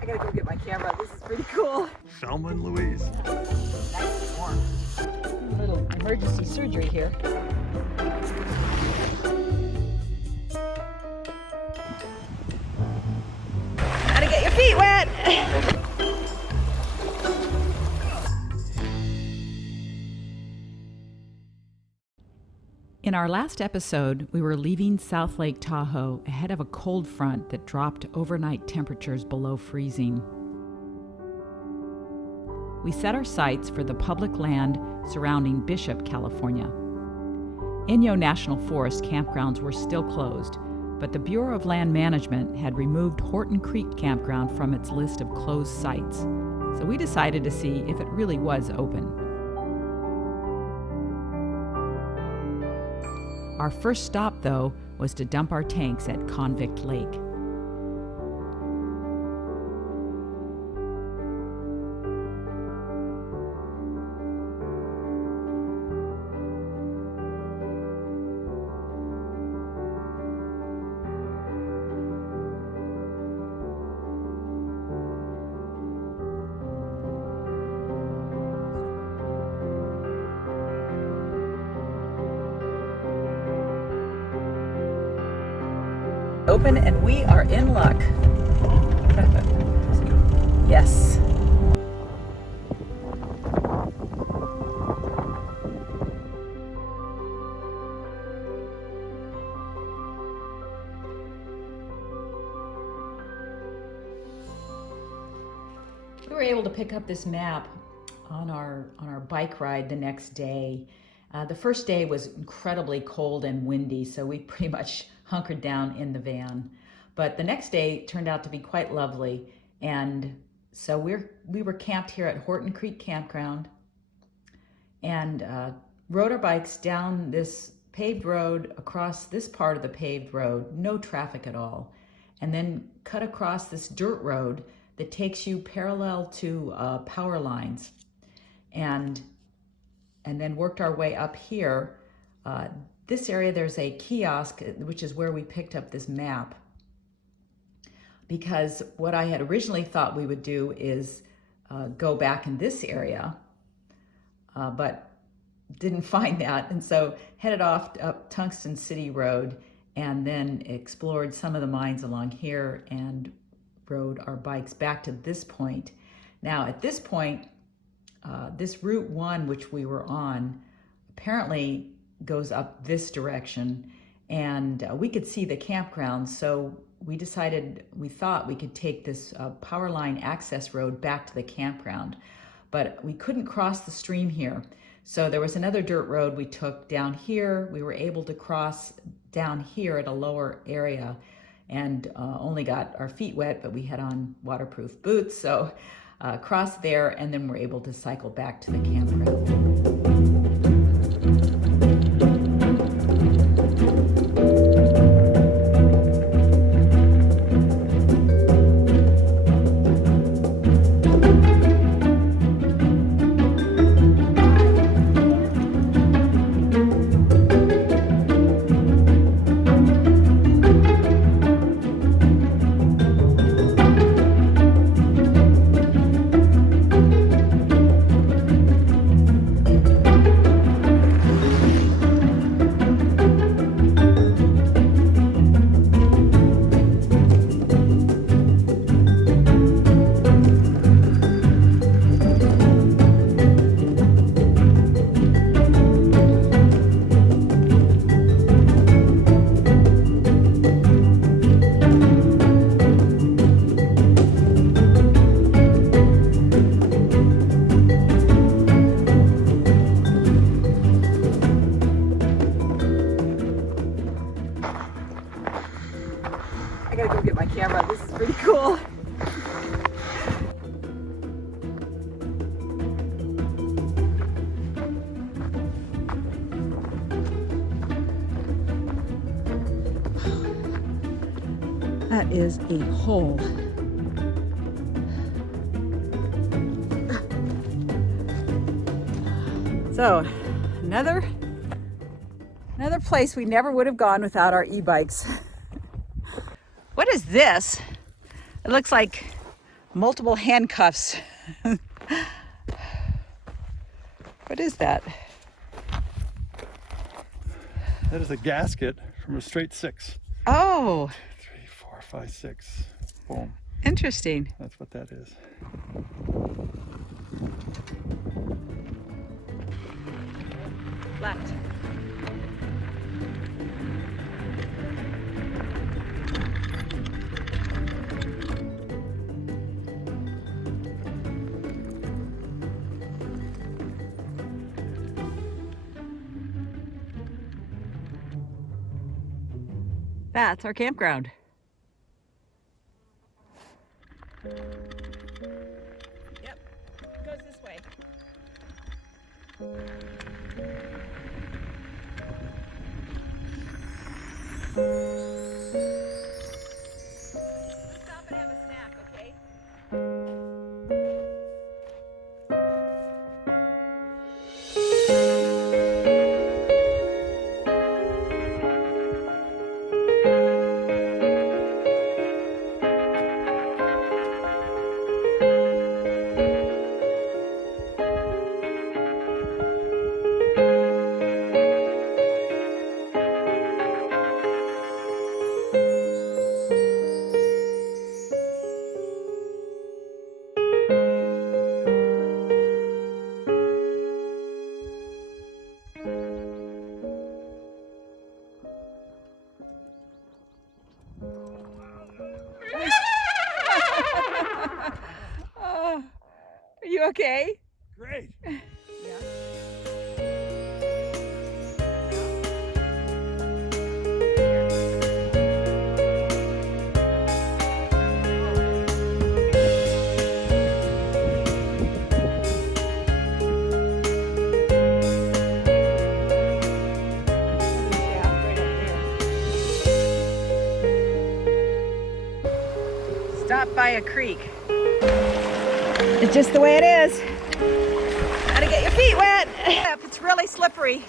I gotta go get my camera. This is pretty cool. Selma and Louise. Nice and warm. A little emergency surgery here. Gotta get your feet wet. In our last episode, we were leaving South Lake Tahoe ahead of a cold front that dropped overnight temperatures below freezing. We set our sights for the public land surrounding Bishop, California. Inyo National Forest campgrounds were still closed, but the Bureau of Land Management had removed Horton Creek Campground from its list of closed sites, so we decided to see if it really was open. Our first stop, though, was to dump our tanks at Convict Lake. Open and we are in luck. Yes. We were able to pick up this map on our bike ride the next day. The first day was incredibly cold and windy, so we pretty much hunkered down in the van. But the next day turned out to be quite lovely, and so we were camped here at Horton Creek Campground and rode our bikes down this paved road, across this part of the paved road, no traffic at all, and then cut across this dirt road that takes you parallel to power lines, and then worked our way up here. This area, there's a kiosk, which is where we picked up this map, because what I had originally thought we would do is go back in this area, but didn't find that, and so headed off up Tungsten City Road and then explored some of the mines along here and rode our bikes back to this point. Now at this point, this Route 1, which we were on, apparently goes up this direction, and we could see the campground, so we thought we could take this power line access road back to the campground, but we couldn't cross the stream here. So there was another dirt road we took down here. We were able to cross down here at a lower area and only got our feet wet, but we had on waterproof boots, so crossed there, and then we're able to cycle back to the campground. I gotta go get my camera. This is pretty cool. That is a hole. So, another place we never would have gone without our e-bikes. What is this? It looks like multiple handcuffs. What is that? That is a gasket from a straight 6. Oh, 2, 3, 4, 5, 6. Boom. interesting. That's what that is. Left. That's our campground. Yep, goes this way. Let's stop and have a snack, okay? Oh, are you okay? Great. Stop by a creek. It's just the way it is. Gotta get your feet wet. It's really slippery.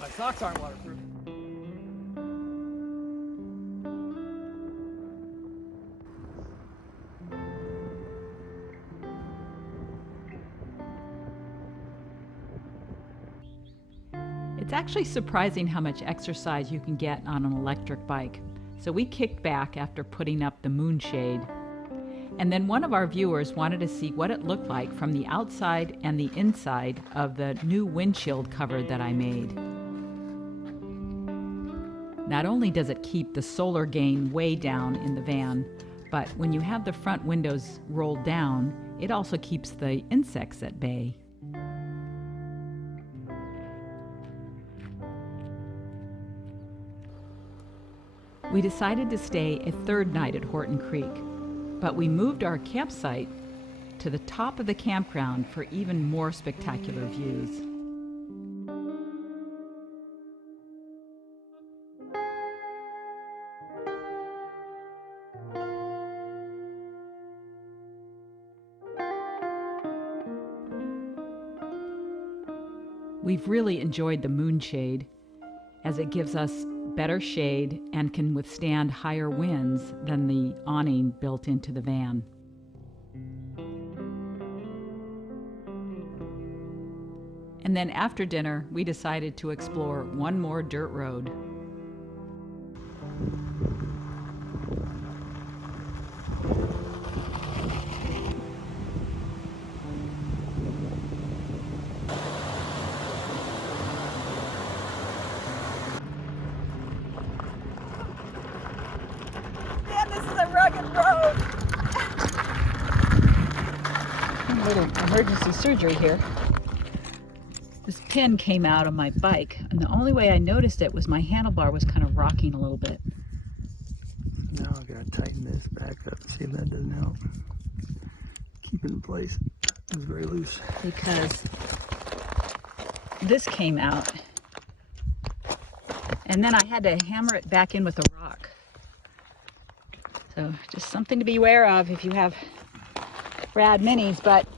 My socks aren't waterproof. It's actually surprising how much exercise you can get on an electric bike. So we kicked back after putting up the moonshade. And then one of our viewers wanted to see what it looked like from the outside and the inside of the new windshield cover that I made. Not only does it keep the solar gain way down in the van, but when you have the front windows rolled down, it also keeps the insects at bay. We decided to stay a third night at Horton Creek, but we moved our campsite to the top of the campground for even more spectacular views. We've really enjoyed the moonshade as it gives us better shade and can withstand higher winds than the awning built into the van. And then after dinner, we decided to explore one more dirt road. Rugged road. A little emergency surgery here. This pin came out of my bike, and the only way I noticed it was my handlebar was kind of rocking a little bit. Now I gotta tighten this back up and see if that doesn't help. Keep it in place. It's very loose. Because this came out, and then I had to hammer it back in with a rock. So just something to be aware of if you have rad minis, but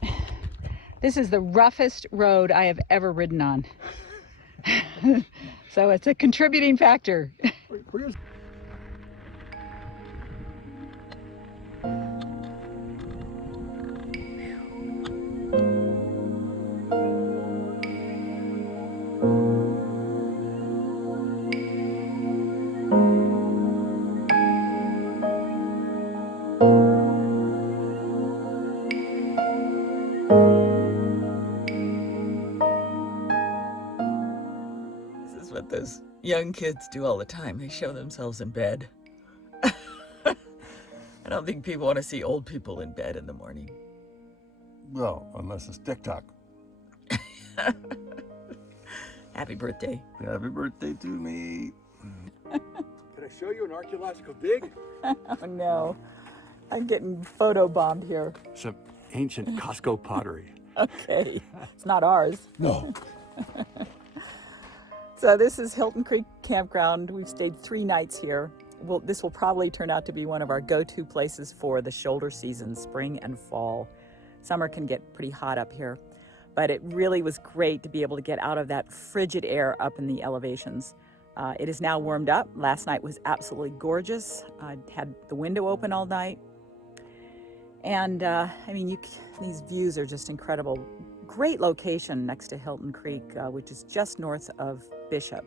This is the roughest road I have ever ridden on. So it's a contributing factor. This is what those young kids do all the time. They show themselves in bed. I don't think people want to see old people in bed in the morning. Well, unless it's TikTok. Happy birthday. Happy birthday to me. Can I show you an archaeological dig? Oh no, I'm getting photo bombed here. Some ancient Costco pottery. Okay, it's not ours. No. So this is Horton Creek Campground. We've stayed 3 nights here. This will probably turn out to be one of our go-to places for the shoulder season, spring and fall. Summer can get pretty hot up here, but it really was great to be able to get out of that frigid air up in the elevations. It is now warmed up. Last night was absolutely gorgeous. I had the window open all night. And I mean, these views are just incredible. Great location next to Horton Creek, which is just north of Bishop.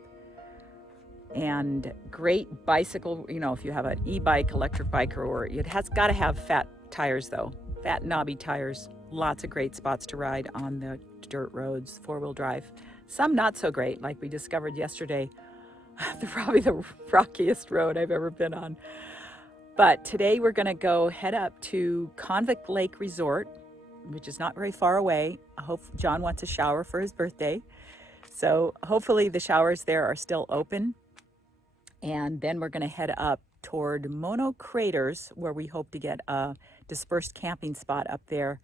And great bicycle, you know, if you have an e-bike, electric bike, or it has got to have fat tires though, fat knobby tires. Lots of great spots to ride on the dirt roads, 4-wheel drive. Some not so great, like we discovered yesterday, probably the rockiest road I've ever been on. But today we're gonna go head up to Convict Lake Resort, which is not very far away. I hope John wants a shower for his birthday. So hopefully the showers there are still open. And then we're gonna head up toward Mono Craters, where we hope to get a dispersed camping spot up there.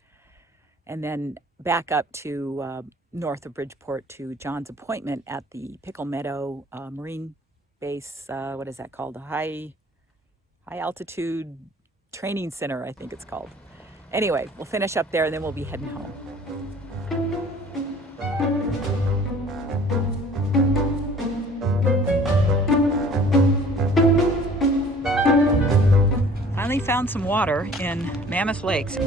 And then back up to north of Bridgeport to John's appointment at the Pickle Meadow Marine Base, what is that called? High Altitude Training Center, I think it's called. Anyway, we'll finish up there and then we'll be heading home. Finally found some water in Mammoth Lakes.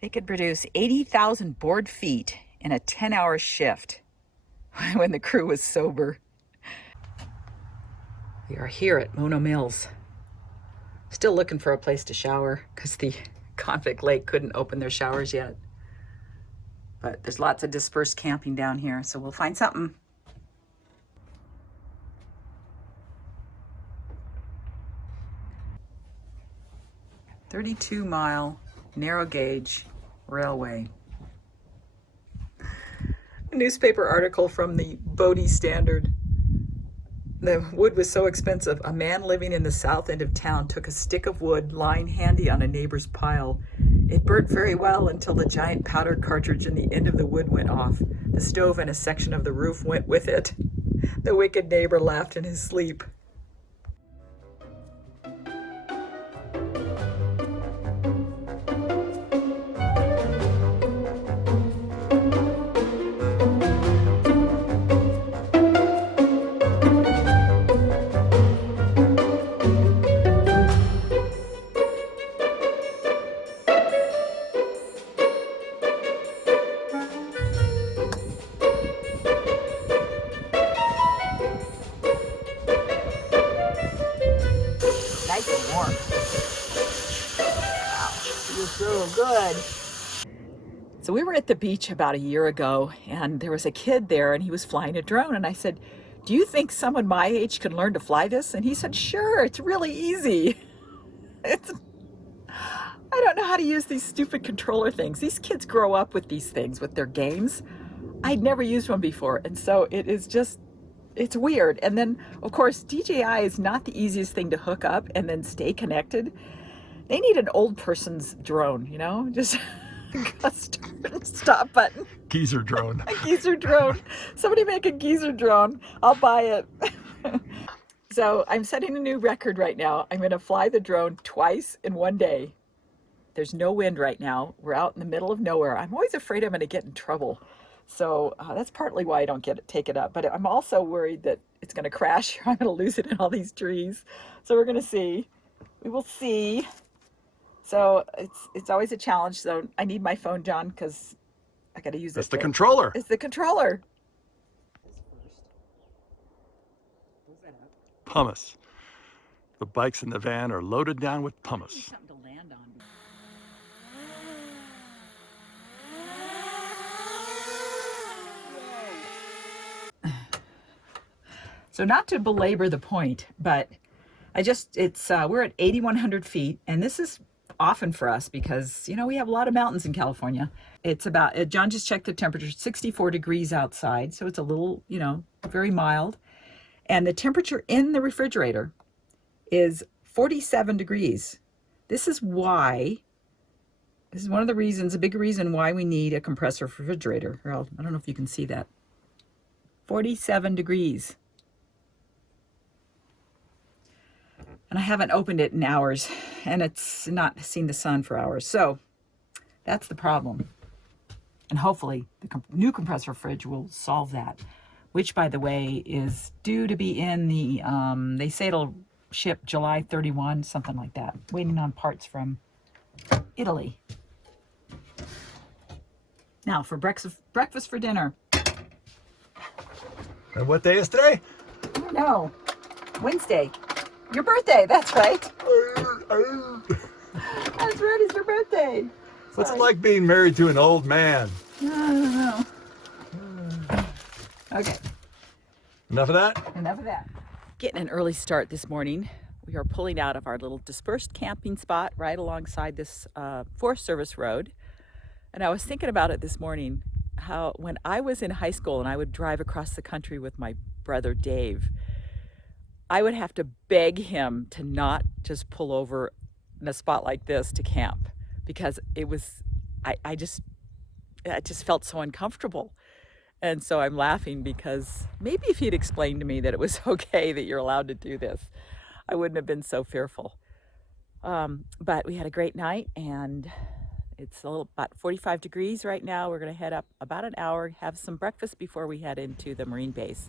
They could produce 80,000 board feet in a 10-hour shift when the crew was sober. We are here at Mono Mills. Still looking for a place to shower because the Convict Lake couldn't open their showers yet. But there's lots of dispersed camping down here, so we'll find something. "32-mile narrow gauge railway." A newspaper article from the Bodie Standard. The wood was so expensive, a man living in the south end of town took a stick of wood lying handy on a neighbor's pile. It burnt very well until the giant powder cartridge in the end of the wood went off. The stove and a section of the roof went with it. The wicked neighbor laughed in his sleep. Nice and warm. Wow, feels so good. So we were at the beach about a year ago, and there was a kid there, and he was flying a drone. And I said, "Do you think someone my age can learn to fly this?" And he said, "Sure, it's really easy." I don't know how to use these stupid controller things. These kids grow up with these things, with their games. I'd never used one before, and so it is just it's weird. And then, of course, DJI is not the easiest thing to hook up and then stay connected. They need an old person's drone, you know, just a start and stop button. Geezer drone. A geezer drone. Somebody make a geezer drone. I'll buy it. So I'm setting a new record right now. I'm going to fly the drone twice in one day. There's no wind right now. We're out in the middle of nowhere. I'm always afraid I'm going to get in trouble. So that's partly why I don't take it up. But I'm also worried that it's going to crash. I'm going to lose it in all these trees. So we're going to see. We will see. So it's always a challenge. So I need my phone, John, because I got to use That's it. the controller. It's the controller. Pumice. The bikes in the van are loaded down with pumice. Something to land on. So not to belabor the point, but we're at 8,100 feet, and this is often for us because, you know, we have a lot of mountains in California. It's about, John just checked the temperature, 64 degrees outside, so it's a little, you know, very mild. And the temperature in the refrigerator is 47 degrees. This is one of the reasons, a big reason why we need a compressor refrigerator. I don't know if you can see that. 47 degrees. And I haven't opened it in hours, and it's not seen the sun for hours. So that's the problem. And hopefully the new compressor fridge will solve that, which, by the way, is due to be in the, they say it'll ship July 31, something like that. Waiting on parts from Italy. Now for breakfast for dinner. And what day is today? I don't know. Wednesday. Your birthday, that's right. That's right, it's your birthday. What's it like being married to an old man? I don't know. Okay. Enough of that? Enough of that. Getting an early start this morning. We are pulling out of our little dispersed camping spot right alongside this Forest Service road. And I was thinking about it this morning, how when I was in high school and I would drive across the country with my brother Dave, I would have to beg him to not just pull over in a spot like this to camp, because it was, I just felt so uncomfortable. And so I'm laughing because maybe if he'd explained to me that it was okay that you're allowed to do this, I wouldn't have been so fearful. But we had a great night, and it's about 45 degrees right now. We're going to head up about an hour, have some breakfast before we head into the Marine base.